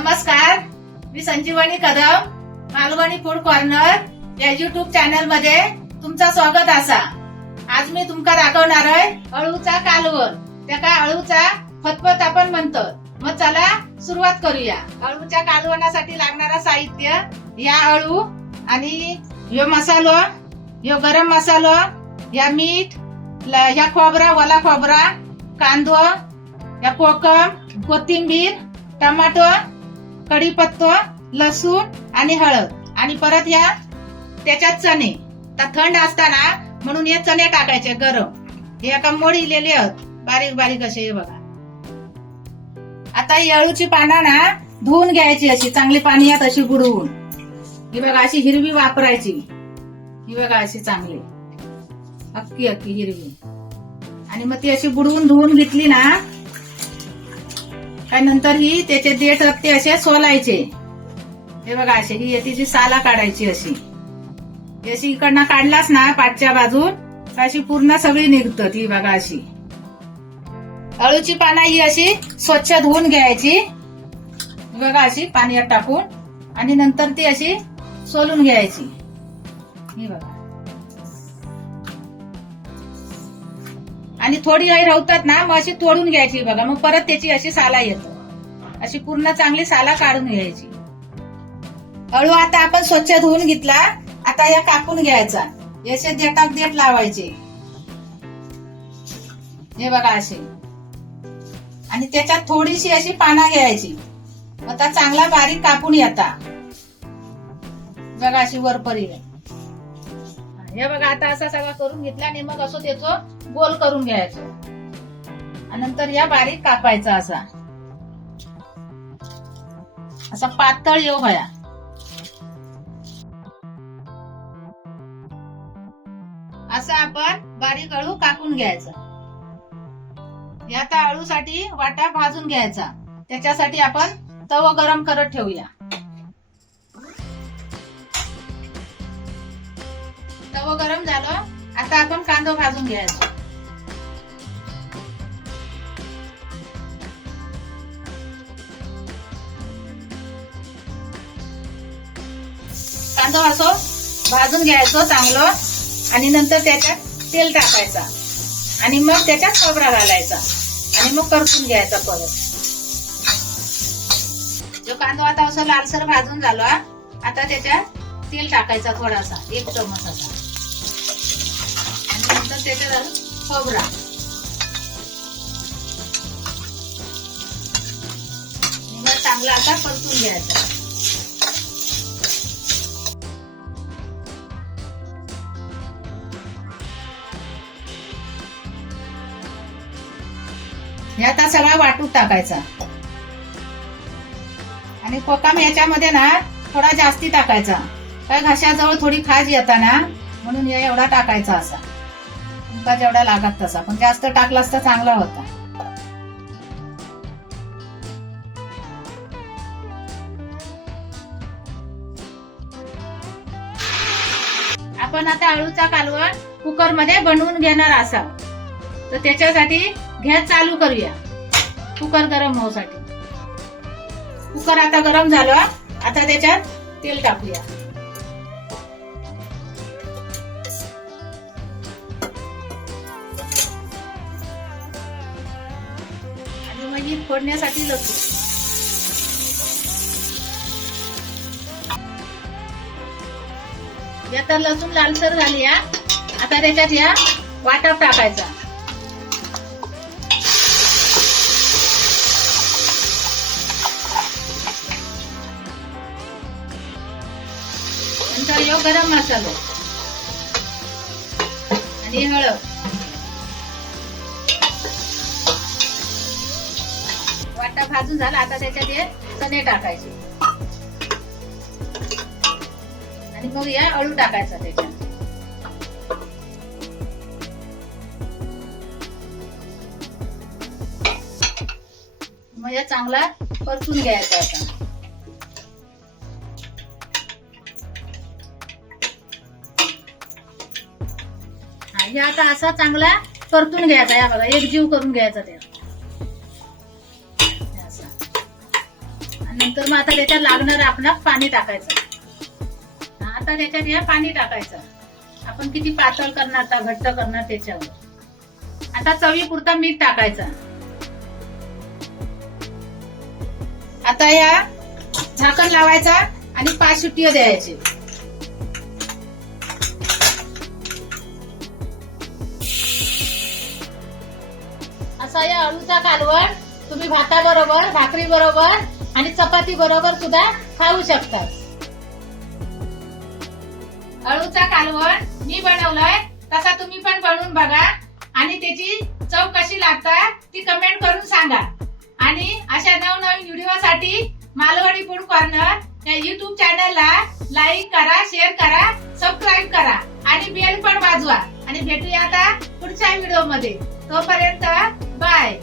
नमस्कार, मी संजीवनी Kadam, Malvani food corner या YouTube channel मध्ये तुमचं स्वागत असा। आज मी तुमका दाखवणार आहे अळूचा कालवण। त्याका अळूचा फतफत आपण म्हणतो। मग चला सुरुवात करूया। अळूच्या कालवणासाठी लागणारा साहित्य या अळू आणि यो मसालो, यो गरम मसालो, या मीठ, या खोबरा, वला खोबरा, कांदो, या कोकम, कोथिंबीर, टमाटो, कढीपत्ता, लसूण आणि हळद आणि परत या त्याच्यात चणे। तर थंड असताना म्हणून हे चणे टाकायचे गरम। हे एका मोडीलेले आहेत बारीक बारीक असे, हे बघा। आता ही अळूची पानं ना धुवून घ्यायची, अशी चांगली पाण्यात अशी बुडवून। ही बघा अशी हिरवी वापरायची, ही बघा अशी चांगली अख्खी अख्खी हिरवी। आणि मग ती अशी बुडवून धुवून घेतली ना काय नंतर ही त्याचे देठ रक्ते असे सोलायचे। हे बघा असे ही तिची साला काढायची अशी। अशी इकडनं काढलास ना पाठच्या बाजून अशी पूर्ण सगळी निघतात। ही बघा अशी अळूची पानं ही अशी स्वच्छ धुवून घ्यायची, बघा अशी पाण्यात टाकून, आणि नंतर ती अशी सोलून घ्यायची। ही बघा आणि थोडी आई राहतात ना मग अशी तोडून घ्यायची बघा। मग परत त्याची अशी साला येतो, अशी पूर्ण चांगली साला काढून घ्यायची। अळू आता आपण स्वच्छ धुवून घेतला, आता या कापून घ्यायचा। याचे देठात देठ लावायचे, हे बघा असे। आणि त्याच्यात थोडीशी अशी पानं घ्यायची। आता चांगला बारीक कापून येता बघा अशी वरपरी। हे बघा आता असा सगळा करून घेतला आणि मग असं त्याचं गोल करून घ्यायचं आणि नंतर या बारीक कापायचा असा असा पातळ येऊ भया। असं आपण बारीक अळू कापून घ्यायचा। आता अळूसाठी वाटा भाजून घ्यायचा। त्याच्यासाठी आपण तवा गरम करत ठेवूया। तवा गरम झालं, आता आपण कांदा भाजून घ्यायचा। कांदा असं भाजून घ्यायचं चांगलं, आणि नंतर त्याच्यात तेल टाकायचा आणि मग त्याच्यात खोबरा घालायचा आणि मग परतून घ्यायचा परत। जो कांदा आता असं लालसर भाजून झाला, आता त्याच्यात तेल टाकायचा थोडासा, 1 चमच असा, आणि नंतर त्याच्यात खोबरा, मग चांगला आता परतून घ्यायचा। हे आता सगळा वाटून टाकायचा, आणि कोकम याच्यामध्ये ना थोडा जास्ती टाकायचा, काय घशाजवळ थोडी खाज येता ना म्हणून या एवढा टाकायचा असा, तुमका जेवढा लागत तसा, पण जास्त टाकलास तर चांगला होता। आपण आता अळूचा कालवण कुकर मध्ये बनवून घेणार असा, तर त्याच्यासाठी गॅस चालू करूया कुकर गरम होण्यासाठी। कुकर आता गरम झालं, आता त्याच्यात तेल टाकूया। आणि मग ही फोडण्यासाठी लसूण, आता लसूण लालसर झाली, आता त्याच्यात या वाटप टाकायचा। नंतर यो गरम मसालो आणि हळद, वाटा भाजून झाला, आता त्याच्यात हे चणे टाकायचे आणि मग या अळू टाकायचा त्याच्यात। मग या चांगला परतून घ्यायचा आता। हे आता असा चांगला परतून घ्यायचा, या बघा एकजीव करून घ्यायचा ते। नंतर मग आता त्याच्यात लागणार आपलं पाणी टाकायचं. आता त्याच्यात हे पाणी टाकायचं. आपण किती पातळ करणार का घट्ट करणार त्याच्यावर. आता चवीपुरता मीठ टाकायचं. आता या झाकण लावायचा आणि 5 शिट्टी द्यायची. असा या अळूचा कालवण तुम्ही भाताबरोबर, भाकरी बरोबर आणि चपाती बरोबर सुद्धा खाऊ शकता. अळूचा कालवण मी बनवलंय, तसा तुम्ही पण बनवून बघा आणि त्याची चव कशी लागते ती कमेंट करून सांगा. आणि अशा नवनवीन व्हिडिओसाठी मालवणी फूड कॉर्नर या YouTube चॅनलला लाईक करा, शेअर करा, सबस्क्राईब करा आणि बेल पण वाजवा. आणि भेटूया आता पुढच्या व्हिडिओ मध्ये. तोपर्यंत बाय.